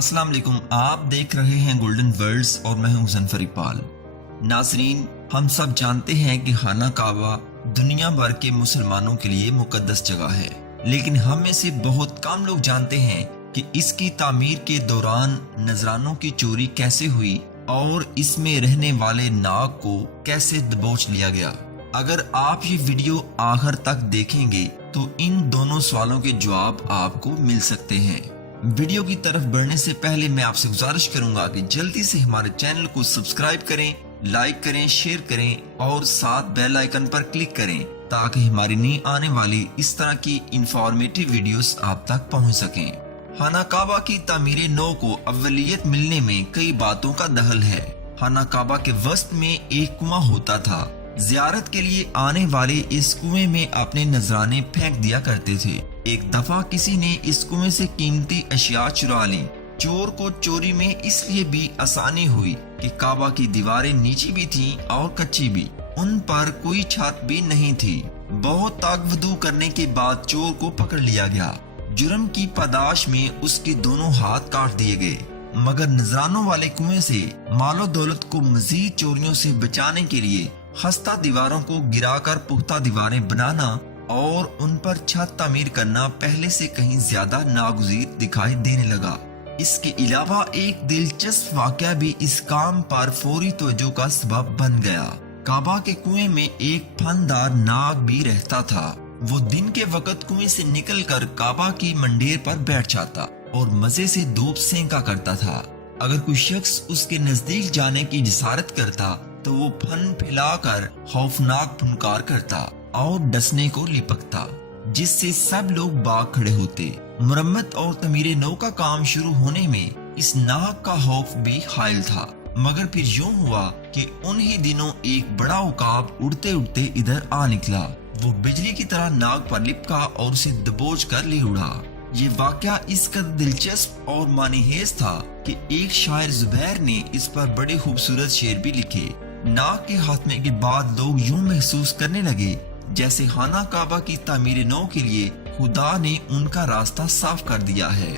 अस्सलाम वालेकुम। आप देख रहे हैं गोल्डन वर्ल्ड्स और मैं हूं ज़फ़र इकबाल। नाज़रीन, हम सब जानते हैं कि खाना काबा दुनिया भर के मुसलमानों के लिए मुकद्दस जगह है, लेकिन हम में से बहुत कम लोग जानते हैं कि इसकी तामीर के दौरान नजरानों की चोरी कैसे हुई और इसमें रहने वाले नाग को कैसे दबोच लिया गया। अगर आप ये वीडियो आखिर तक देखेंगे तो इन दोनों सवालों के जवाब आपको मिल सकते हैं। वीडियो की तरफ बढ़ने से पहले मैं आपसे गुजारिश करूंगा कि जल्दी से हमारे चैनल को सब्सक्राइब करें, लाइक करें, शेयर करें और साथ बेल आइकन पर क्लिक करें ताकि हमारी नई आने वाली इस तरह की इंफॉर्मेटिव वीडियोस आप तक पहुंच सकें। खाना काबा की तामीर नौ को अव्वलियत मिलने में कई बातों का दखल है। खाना काबा के वस्त में एक कुआं होता था। ज़ियारत के लिए आने वाले इस कुएं में अपने नजराने फेंक दिया करते थे। एक दफा किसी ने इस कुएं से कीमती अशिया चुरा ली। चोर को चोरी में इसलिए भी आसानी हुई कि काबा की दीवारें नीची भी थीं और कच्ची भी, उन पर कोई छत भी नहीं थी। बहुत ताकवदू करने के बाद चोर को पकड़ लिया गया। जुर्म की पादाश में उसके दोनों हाथ काट दिए गए, मगर नजरानों वाले कुएं से मालो दौलत को मजीद चोरियों से बचाने के लिए खस्ता दीवारों को गिराकर पुख्ता दीवारें बनाना और उन पर छत तामीर करना पहले से कहीं ज्यादा नागुज़ीर दिखाई देने लगा। इसके अलावा एक दिलचस्प वाकया भी इस काम पर फौरी तवज्जो का सबब बन गया। काबा के कुएं में एक फनदार नाग भी रहता था। वो दिन के वक्त कुएं से निकलकर काबा की मंडेर पर बैठ जाता और मजे से धूप सेंका करता था। अगर कोई शख्स उसके नजदीक जाने की जिसारत करता तो वो फन फैलाकर खौफनाक फुनकार करता और डसने को लिपकता, जिससे सब लोग बाग खड़े होते। मुरम्मत और तमीर नौ का काम शुरू होने में इस नाग का खौफ भी हायल था, मगर फिर यूं हुआ कि उन्हीं दिनों एक बड़ा उकाब उड़ते उड़ते इधर आ निकला। वो बिजली की तरह नाग पर लिपका और उसे दबोच कर ले उड़ा। ये वाकया इस कदर दिलचस्प और मानीहेज था कि एक शायर जुबैर ने इस पर बड़े खूबसूरत शेर भी लिखे। नाग के खात्मे के बाद लोग यूं महसूस करने लगे जैसे खाना काबा की तामीर नौ के लिए खुदा ने उनका रास्ता साफ कर दिया है।